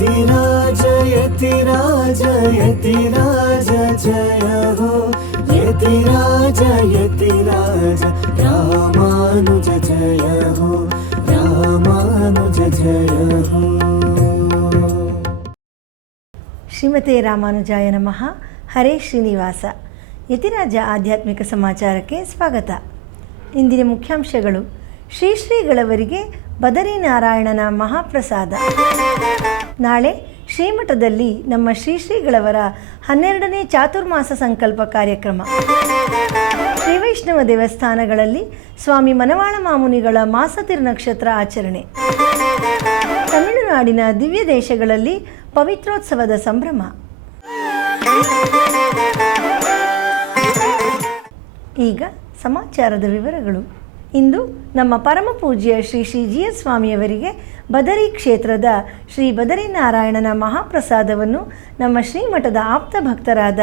यतिराज यतिराज यतिराज जय हो यतिराज यतिराज रामानुज जय हो रामानुज जय हो। ಶ್ರೀಮತೆ ರಾಮಾನುಜಾಯ ನಮಃ. ಹರೇ ಶ್ರೀನಿವಾಸ. ಯತಿರಾಜ ಆಧ್ಯಾತ್ಮಿಕ ಸಮಾಚಾರಕ್ಕೆ ಸ್ವಾಗತ. ಇಂದಿನ ಮುಖ್ಯಾಂಶಗಳು: ಶ್ರೀಗಳವರಿಗೆ ಬದರಿನಾರಾಯಣನ ಮಹಾಪ್ರಸಾದ. ನಾಳೆ ಶ್ರೀಮಠದಲ್ಲಿ ನಮ್ಮ ಶ್ರೀಗಳವರ 12ನೇ ಚಾತುರ್ಮಾಸ ಸಂಕಲ್ಪ ಕಾರ್ಯಕ್ರಮ. ಶ್ರೀವೈಷ್ಣವ ದೇವಸ್ಥಾನಗಳಲ್ಲಿ ಸ್ವಾಮಿ ಮನವಾಳ ಮಾಮುನಿಗಳ ಮಾಸ ತಿರುನಕ್ಷತ್ರ ಆಚರಣೆ. ತಮಿಳುನಾಡಿನ ದಿವ್ಯ ದೇಶಗಳಲ್ಲಿ ಪವಿತ್ರೋತ್ಸವದ ಸಂಭ್ರಮ. ಈಗ ಸಮಾಚಾರದ ವಿವರಗಳು. ಇಂದು ನಮ್ಮ ಪರಮ ಪೂಜ್ಯ ಶ್ರೀ ಜಿ ಎಸ್ ಸ್ವಾಮಿಯವರಿಗೆ ಬದರಿ ಕ್ಷೇತ್ರದ ಶ್ರೀ ಬದರಿನಾರಾಯಣನ ಮಹಾಪ್ರಸಾದವನ್ನು ನಮ್ಮ ಶ್ರೀಮಠದ ಆಪ್ತ ಭಕ್ತರಾದ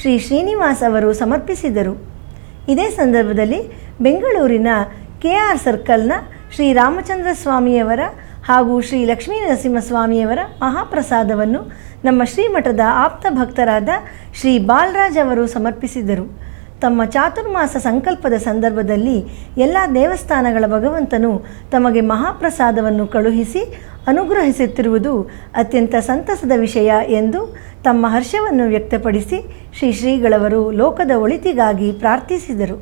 ಶ್ರೀ ಶ್ರೀನಿವಾಸ್ ಅವರು ಸಮರ್ಪಿಸಿದರು. ಇದೇ ಸಂದರ್ಭದಲ್ಲಿ ಬೆಂಗಳೂರಿನ KR ಸರ್ಕಲ್ನ ಶ್ರೀ ರಾಮಚಂದ್ರ ಸ್ವಾಮಿಯವರ ಹಾಗೂ ಶ್ರೀ ಲಕ್ಷ್ಮೀ ನರಸಿಂಹಸ್ವಾಮಿಯವರ ಮಹಾಪ್ರಸಾದವನ್ನು ನಮ್ಮ ಶ್ರೀಮಠದ ಆಪ್ತ ಭಕ್ತರಾದ ಶ್ರೀ ಬಾಲರಾಜ್ ಅವರು ಸಮರ್ಪಿಸಿದರು. ತಮ್ಮ ಚಾತುರ್ಮಾಸ ಸಂಕಲ್ಪದ ಸಂದರ್ಭದಲ್ಲಿ ಎಲ್ಲ ದೇವಸ್ಥಾನಗಳ ಭಗವಂತನು ತಮಗೆ ಮಹಾಪ್ರಸಾದವನ್ನು ಕಳುಹಿಸಿ ಅನುಗ್ರಹಿಸುತ್ತಿರುವುದು ಅತ್ಯಂತ ಸಂತಸದ ವಿಷಯ ಎಂದು ತಮ್ಮ ಹರ್ಷವನ್ನು ವ್ಯಕ್ತಪಡಿಸಿ ಶ್ರೀಗಳವರು ಲೋಕದ ಒಳಿತಿಗಾಗಿ ಪ್ರಾರ್ಥಿಸಿದರು.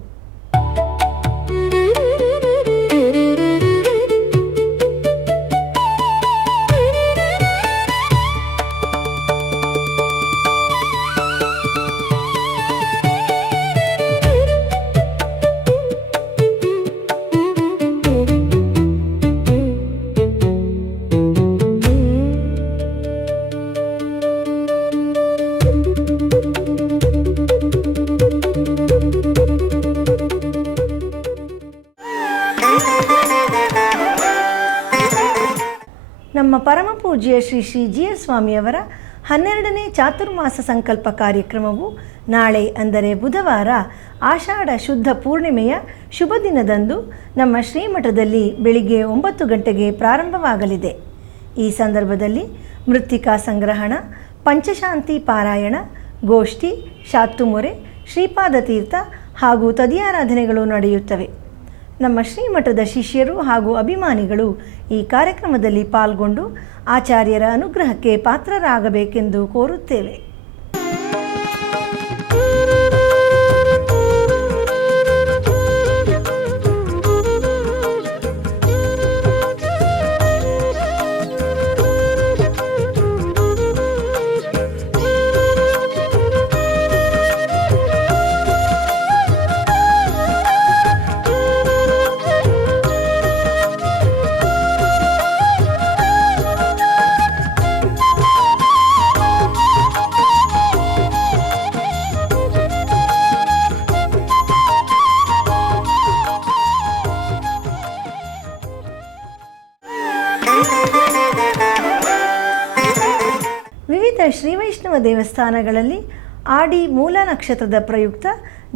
ನಮ್ಮ ಪರಮ ಪೂಜ್ಯ ಶ್ರೀ ಜಿ ಎಸ್ ಸ್ವಾಮಿಯವರ 12ನೇ ಚಾತುರ್ಮಾಸ ಸಂಕಲ್ಪ ಕಾರ್ಯಕ್ರಮವು ನಾಳೆ ಅಂದರೆ ಬುಧವಾರ ಆಷಾಢ ಶುದ್ಧ ಪೂರ್ಣಿಮೆಯ ಶುಭ ದಿನದಂದು ನಮ್ಮ ಶ್ರೀಮಠದಲ್ಲಿ ಬೆಳಿಗ್ಗೆ 9 ಗಂಟೆಗೆ ಪ್ರಾರಂಭವಾಗಲಿದೆ. ಈ ಸಂದರ್ಭದಲ್ಲಿ ಮೃತ್ತಿಕಾ ಸಂಗ್ರಹಣ, ಪಂಚಶಾಂತಿ ಪಾರಾಯಣ, ಗೋಷ್ಠಿ, ಶಾತ್ತುಮೊರೆ, ಶ್ರೀಪಾದ ತೀರ್ಥ ಹಾಗೂ ತದಿಯಾರಾಧನೆಗಳು ನಡೆಯುತ್ತವೆ. ನಮ್ಮ ಶ್ರೀಮಠದ ಶಿಷ್ಯರು ಹಾಗೂ ಅಭಿಮಾನಿಗಳು ಈ ಕಾರ್ಯಕ್ರಮದಲ್ಲಿ ಪಾಲ್ಗೊಂಡು ಆಚಾರ್ಯರ ಅನುಗ್ರಹಕ್ಕೆ ಪಾತ್ರರಾಗಬೇಕೆಂದು ಕೋರುತ್ತೇವೆ. ವಿವಿಧ ಶ್ರೀವೈಷ್ಣವ ದೇವಸ್ಥಾನಗಳಲ್ಲಿ ಆಡಿ ಮೂಲ ನಕ್ಷತ್ರದ ಪ್ರಯುಕ್ತ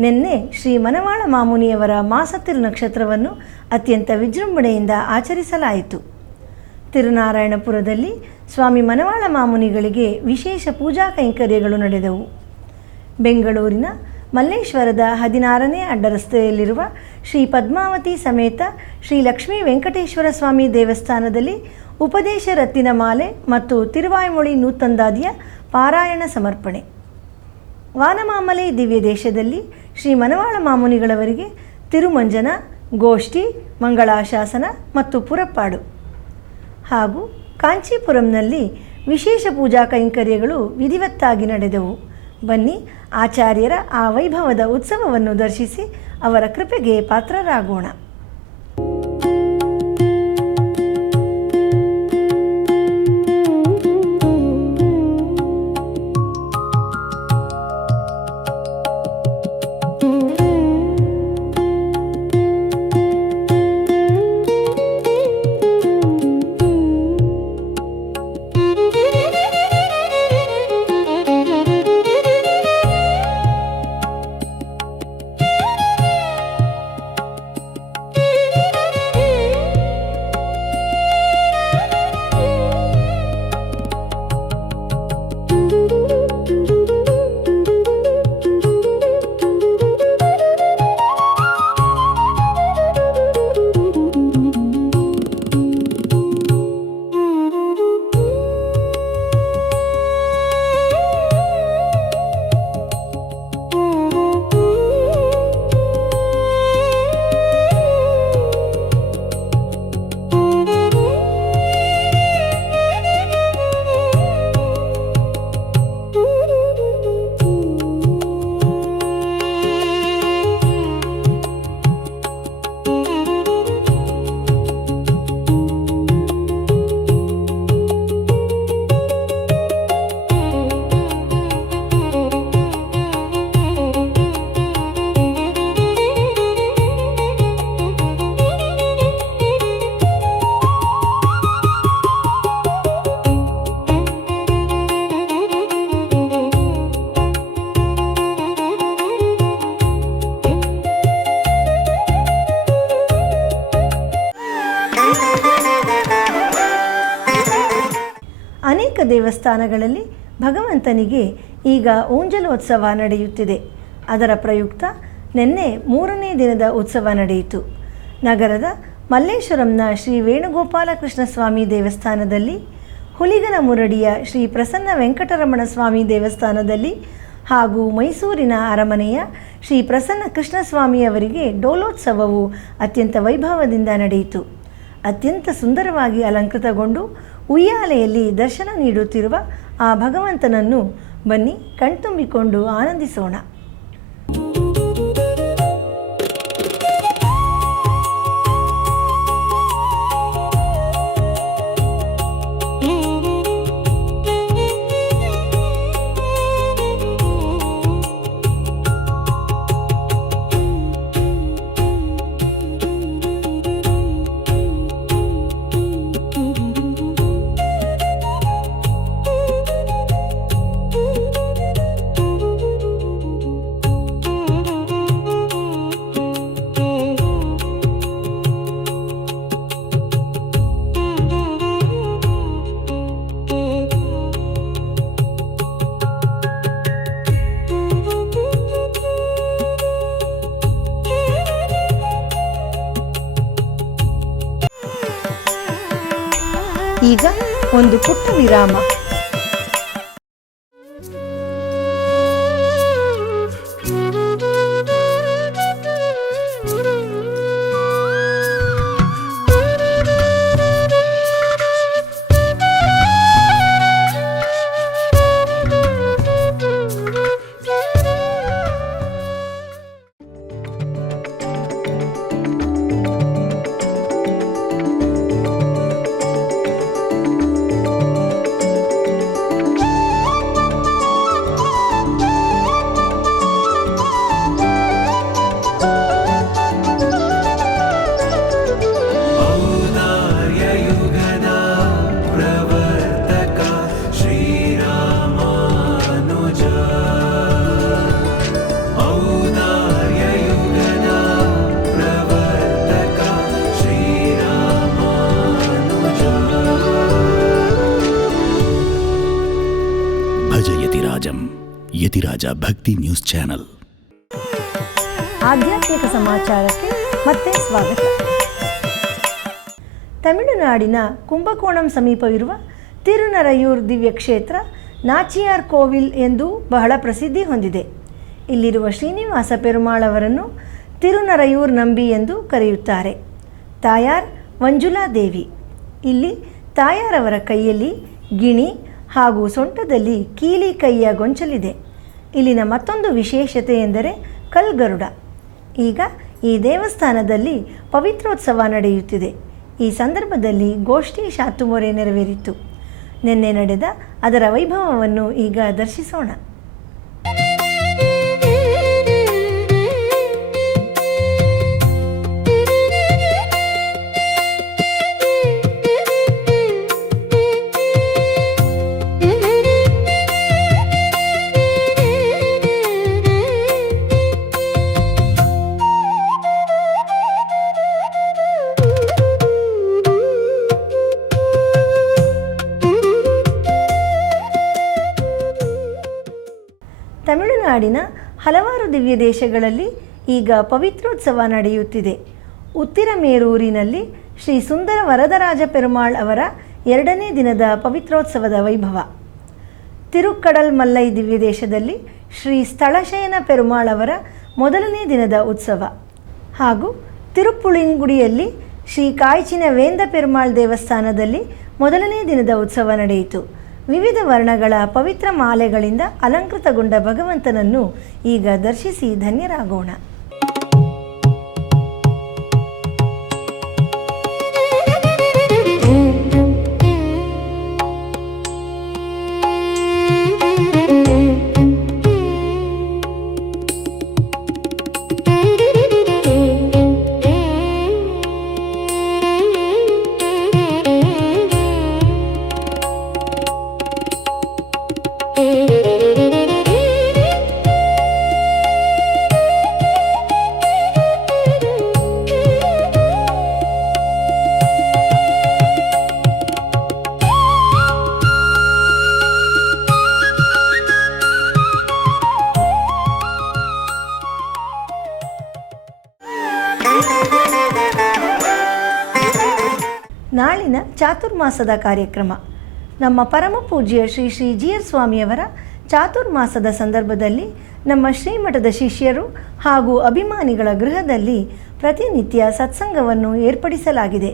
ನಿನ್ನೆ ಶ್ರೀ ಮನವಾಳ ಮಾಮುನಿಯವರ ಮಾಸ ತಿರುನಕ್ಷತ್ರವನ್ನು ಅತ್ಯಂತ ವಿಜೃಂಭಣೆಯಿಂದ ಆಚರಿಸಲಾಯಿತು. ತಿರುನಾರಾಯಣಪುರದಲ್ಲಿ ಸ್ವಾಮಿ ಮನವಾಳ ಮಾಮುನಿಗಳಿಗೆ ವಿಶೇಷ ಪೂಜಾ ಕೈಂಕರ್ಯಗಳು ನಡೆದವು. ಬೆಂಗಳೂರಿನ ಮಲ್ಲೇಶ್ವರದ 16ನೇ ಅಡ್ಡರಸ್ತೆಯಲ್ಲಿರುವ ಶ್ರೀ ಪದ್ಮಾವತಿ ಸಮೇತ ಶ್ರೀ ಲಕ್ಷ್ಮೀ ವೆಂಕಟೇಶ್ವರ ಸ್ವಾಮಿ ದೇವಸ್ಥಾನದಲ್ಲಿ ಉಪದೇಶ ರತ್ತಿನ ಮಾಲೆ ಮತ್ತು ತಿರುವಾಯ್ಮೊಳಿ ನೂತಂದಾದಿಯ ಪಾರಾಯಣ ಸಮರ್ಪಣೆ. ವಾನಮಾಮಲೆ ದಿವ್ಯ ದೇಶದಲ್ಲಿ ಶ್ರೀ ಮನವಾಳ ಮಾಮುನಿಗಳವರಿಗೆ ತಿರುಮಂಜನ, ಗೋಷ್ಠಿ, ಮಂಗಳಾಶಾಸನ ಮತ್ತು ಪುರಪ್ಪಾಡು ಹಾಗೂ ಕಾಂಚೀಪುರಂನಲ್ಲಿ ವಿಶೇಷ ಪೂಜಾ ಕೈಂಕರ್ಯಗಳು ವಿಧಿವತ್ತಾಗಿ ನಡೆದವು. ಬನ್ನಿ ಆಚಾರ್ಯರ ಆ ವೈಭವದ ಉತ್ಸವವನ್ನು ದರ್ಶಿಸಿ ಅವರ ಕೃಪೆಗೆ ಪಾತ್ರರಾಗೋಣ. ಅನೇಕ ದೇವಸ್ಥಾನಗಳಲ್ಲಿ ಭಗವಂತನಿಗೆ ಈಗ ಊಂಜಲೋತ್ಸವ ನಡೆಯುತ್ತಿದೆ. ಅದರ ಪ್ರಯುಕ್ತ ನಿನ್ನೆ 3ನೇ ದಿನದ ಉತ್ಸವ ನಡೆಯಿತು. ನಗರದ ಮಲ್ಲೇಶ್ವರಂನ ಶ್ರೀ ವೇಣುಗೋಪಾಲಕೃಷ್ಣ ಸ್ವಾಮಿ ದೇವಸ್ಥಾನದಲ್ಲಿ, ಹುಲಿಗನ ಮುರಡಿಯ ಶ್ರೀ ಪ್ರಸನ್ನ ವೆಂಕಟರಮಣ ಸ್ವಾಮಿ ದೇವಸ್ಥಾನದಲ್ಲಿ ಹಾಗೂ ಮೈಸೂರಿನ ಅರಮನೆಯ ಶ್ರೀ ಪ್ರಸನ್ನ ಕೃಷ್ಣಸ್ವಾಮಿಯವರಿಗೆ ಡೋಲೋತ್ಸವವು ಅತ್ಯಂತ ವೈಭವದಿಂದ ನಡೆಯಿತು. ಅತ್ಯಂತ ಸುಂದರವಾಗಿ ಅಲಂಕೃತಗೊಂಡು ಉಯ್ಯಾಲೆಯಲ್ಲಿ ದರ್ಶನ ನೀಡುತ್ತಿರುವ ಆ ಭಗವಂತನನ್ನು ಬನ್ನಿ ಕಣ್ತುಂಬಿಕೊಂಡು ಆನಂದಿಸೋಣ. ಈಗ ಒಂದು ಪುಟ್ಟ ವಿರಾಮ. ಯತಿರಾಜ ಭಕ್ತಿ ನ್ಯೂಸ್ ಚಾನೆಲ್. ಆಧ್ಯಾತ್ಮಿಕ ಸಮಾಚಾರಕ್ಕೆ ಮತ್ತೆ ಸ್ವಾಗತ. ತಮಿಳುನಾಡಿನ ಕುಂಭಕೋಣಂ ಸಮೀಪವಿರುವ ತಿರುನರಯೂರ್ ದಿವ್ಯ ಕ್ಷೇತ್ರ ನಾಚಿಯಾರ್ ಕೋವಿಲ್ ಎಂದು ಬಹಳ ಪ್ರಸಿದ್ಧಿ ಹೊಂದಿದೆ. ಇಲ್ಲಿರುವ ಶ್ರೀನಿವಾಸ ಪೆರುಮಾಳ್ ಅವರನ್ನು ತಿರುನರಯೂರ್ ನಂಬಿ ಎಂದು ಕರೆಯುತ್ತಾರೆ. ತಾಯಾರ್ ಮಂಜುಳಾ ದೇವಿ. ಇಲ್ಲಿ ತಾಯಾರವರ ಕೈಯಲ್ಲಿ ಗಿಣಿ ಹಾಗೂ ಸೊಂಟದಲ್ಲಿ ಕೀಲಿ ಕೈಯ ಗೊಂಚಲಿದೆ. ಇಲ್ಲಿನ ಮತ್ತೊಂದು ವಿಶೇಷತೆ ಎಂದರೆ ಕಲ್ಗರುಡ. ಈಗ ಈ ದೇವಸ್ಥಾನದಲ್ಲಿ ಪವಿತ್ರೋತ್ಸವ ನಡೆಯುತ್ತಿದೆ. ಈ ಸಂದರ್ಭದಲ್ಲಿ ಗೋಷ್ಠಿ ಶಾತುಮೊರೆ ನೆರವೇರಿತು. ನಿನ್ನೆ ನಡೆದ ಅದರ ವೈಭವವನ್ನು ಈಗ ದರ್ಶಿಸೋಣ. ತಮಿಳುನಾಡಿನ ಹಲವಾರು ದಿವ್ಯ ದೇಶಗಳಲ್ಲಿ ಈಗ ಪವಿತ್ರೋತ್ಸವ ನಡೆಯುತ್ತಿದೆ. ಉತ್ತಿರಮೇರೂರಿನಲ್ಲಿ ಶ್ರೀ ಸುಂದರ ವರದರಾಜ ಪೆರುಮಾಳ್ ಅವರ 2ನೇ ದಿನದ ಪವಿತ್ರೋತ್ಸವದ ವೈಭವ. ತಿರುಕ್ಕಡಲ್ ಮಲ್ಲೈ ದಿವ್ಯ ದೇಶದಲ್ಲಿ ಶ್ರೀ ಸ್ಥಳಶಯನ ಪೆರುಮಾಳ್ ಅವರ 1ನೇ ದಿನದ ಉತ್ಸವ ಹಾಗೂ ತಿರುಪ್ಪುಳಿಂಗುಡಿಯಲ್ಲಿ ಶ್ರೀ ಕಾಯ್ಚಿನ ವೇಂದ ಪೆರುಮಾಳ್ ದೇವಸ್ಥಾನದಲ್ಲಿ 1ನೇ ದಿನದ ಉತ್ಸವ ನಡೆಯಿತು. ವಿವಿಧ ವರ್ಣಗಳ ಪವಿತ್ರ ಮಾಲೆಗಳಿಂದ ಅಲಂಕೃತಗೊಂಡ ಭಗವಂತನನ್ನು ಈಗ ದರ್ಶಿಸಿ ಧನ್ಯರಾಗೋಣ. ಚಾತುರ್ಮಾಸದ ಕಾರ್ಯಕ್ರಮ. ನಮ್ಮ ಪರಮ ಪೂಜ್ಯ ಶ್ರೀ ಶ್ರೀ ಜಿಯರ್ ಸ್ವಾಮಿಯವರ ಚಾತುರ್ಮಾಸದ ಸಂದರ್ಭದಲ್ಲಿ ನಮ್ಮ ಶ್ರೀಮಠದ ಶಿಷ್ಯರು ಹಾಗೂ ಅಭಿಮಾನಿಗಳ ಗೃಹದಲ್ಲಿ ಪ್ರತಿನಿತ್ಯ ಸತ್ಸಂಗವನ್ನು ಏರ್ಪಡಿಸಲಾಗಿದೆ.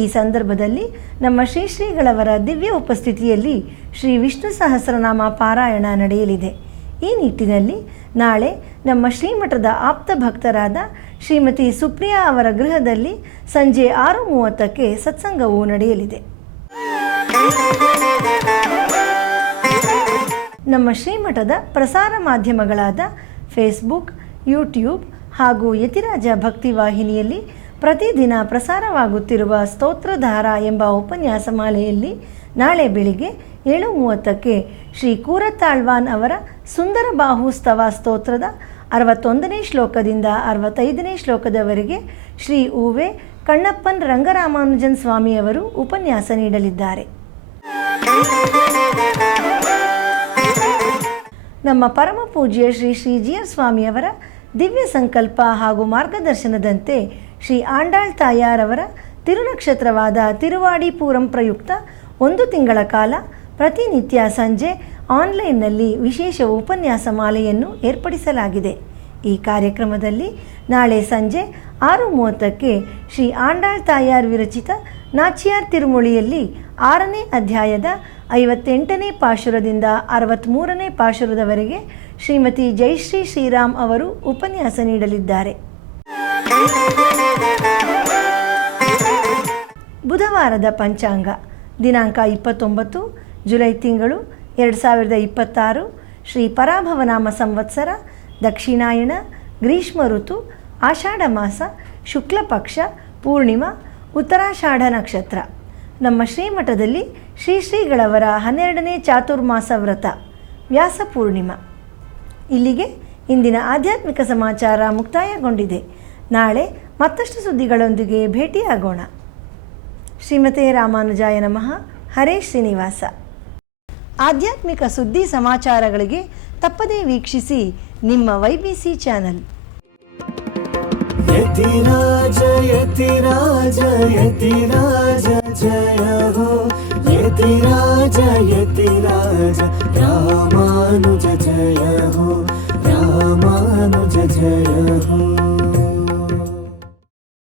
ಈ ಸಂದರ್ಭದಲ್ಲಿ ನಮ್ಮ ಶ್ರೀ ಶ್ರೀಗಳವರ ದಿವ್ಯ ಉಪಸ್ಥಿತಿಯಲ್ಲಿ ಶ್ರೀ ವಿಷ್ಣು ಸಹಸ್ರನಾಮ ಪಾರಾಯಣ ನಡೆಯಲಿದೆ. ಈ ನಿಟ್ಟಿನಲ್ಲಿ ನಾಳೆ ನಮ್ಮ ಶ್ರೀಮಠದ ಆಪ್ತ ಭಕ್ತರಾದ ಶ್ರೀಮತಿ ಸುಪ್ರಿಯಾ ಅವರ ಗೃಹದಲ್ಲಿ ಸಂಜೆ 6:30ಕ್ಕೆ ಸತ್ಸಂಗವು ನಡೆಯಲಿದೆ. ನಮ್ಮ ಶ್ರೀಮಠದ ಪ್ರಸಾರ ಮಾಧ್ಯಮಗಳಾದ ಫೇಸ್ಬುಕ್, ಯೂಟ್ಯೂಬ್ ಹಾಗೂ ಯತಿರಾಜ ಭಕ್ತಿ ವಾಹಿನಿಯಲ್ಲಿ ಪ್ರತಿದಿನ ಪ್ರಸಾರವಾಗುತ್ತಿರುವ ಸ್ತೋತ್ರಧಾರ ಎಂಬ ಉಪನ್ಯಾಸ ಮಾಲೆಯಲ್ಲಿ ನಾಳೆ ಬೆಳಿಗ್ಗೆ 7:30ಕ್ಕೆ ಶ್ರೀ ಕೂರತ್ತಾಳ್ವಾನ್ ಅವರ ಸುಂದರ ಬಾಹು ಸ್ತವ ಸ್ತೋತ್ರದ 61ನೇ ಶ್ಲೋಕದಿಂದ 65ನೇ ಶ್ಲೋಕದವರೆಗೆ ಶ್ರೀ ಉವೆ ಕಣ್ಣಪ್ಪನ್ ರಂಗರಾಮಾನುಜನ್ ಸ್ವಾಮಿಯವರು ಉಪನ್ಯಾಸ ನೀಡಲಿದ್ದಾರೆ. ನಮ್ಮ ಪರಮ ಪೂಜ್ಯ ಶ್ರೀ ಶ್ರೀ ಜಿಯರ್ ಸ್ವಾಮಿಯವರ ದಿವ್ಯ ಸಂಕಲ್ಪ ಹಾಗೂ ಮಾರ್ಗದರ್ಶನದಂತೆ ಶ್ರೀ ಆಂಡಾಳ್ ತಾಯಾರವರ ತಿರುನಕ್ಷತ್ರವಾದ ತಿರುವಾಡಿಪೂರಂ ಪ್ರಯುಕ್ತ 1 ತಿಂಗಳ ಕಾಲ ಪ್ರತಿನಿತ್ಯ ಸಂಜೆ ಆನ್ಲೈನ್ನಲ್ಲಿ ವಿಶೇಷ ಉಪನ್ಯಾಸ ಮಾಲೆಯನ್ನು ಏರ್ಪಡಿಸಲಾಗಿದೆ. ಈ ಕಾರ್ಯಕ್ರಮದಲ್ಲಿ ನಾಳೆ ಸಂಜೆ 6:30ಕ್ಕೆ ಶ್ರೀ ಆಂಡಾಳ್ ತಾಯಾರ್ ವಿರಚಿತ ನಾಚಿಯಾರ್ ತಿರುಮೊಳಿಯಲ್ಲಿ 6ನೇ ಅಧ್ಯಾಯದ 58ನೇ ಪಾಶುರದಿಂದ 63ನೇ ಪಾಶುರದವರೆಗೆ ಶ್ರೀಮತಿ ಜಯಶ್ರೀ ಶ್ರೀರಾಮ್ ಅವರು ಉಪನ್ಯಾಸ ನೀಡಲಿದ್ದಾರೆ. ಬುಧವಾರದ ಪಂಚಾಂಗ ದಿನಾಂಕ 29 ಜುಲೈ ತಿಂಗಳು 2026 ಶ್ರೀ ಪರಾಭವನಾಮ ಸಂವತ್ಸರ ದಕ್ಷಿಣಾಯಣ ಗ್ರೀಷ್ಮ ಋತು ಆಷಾಢ ಮಾಸ ಶುಕ್ಲ ಪಕ್ಷ ಪೂರ್ಣಿಮಾ ಉತ್ತರಾಷಾಢ ನಕ್ಷತ್ರ. ನಮ್ಮ ಶ್ರೀಮಠದಲ್ಲಿ ಶ್ರೀ ಶ್ರೀಗಳವರ 12ನೇ ಚಾತುರ್ಮಾಸ ವ್ರತ ವ್ಯಾಸ ಪೂರ್ಣಿಮಾ. ಇಲ್ಲಿಗೆ ಇಂದಿನ ಆಧ್ಯಾತ್ಮಿಕ ಸಮಾಚಾರ ಮುಕ್ತಾಯಗೊಂಡಿದೆ. ನಾಳೆ ಮತ್ತಷ್ಟು ಸುದ್ದಿಗಳೊಂದಿಗೆ ಭೇಟಿಯಾಗೋಣ. ಶ್ರೀಮತೆ ರಾಮಾನುಜಾಯ ನಮಃ. ಹರೇ ಶ್ರೀನಿವಾಸ. ಆಧ್ಯಾತ್ಮಿಕ ಸುದ್ದಿ ಸಮಾಚಾರಗಳಿಗೆ ತಪ್ಪದೇ ವೀಕ್ಷಿಸಿ ನಿಮ್ಮ YBC ಚಾನಲ್. ಯತಿರಾಜ ಯತಿರಾಜ ಯತಿರಾಜ ಜಯ ಹೋ ಯತಿರಾಜ ಯತಿರಾಜ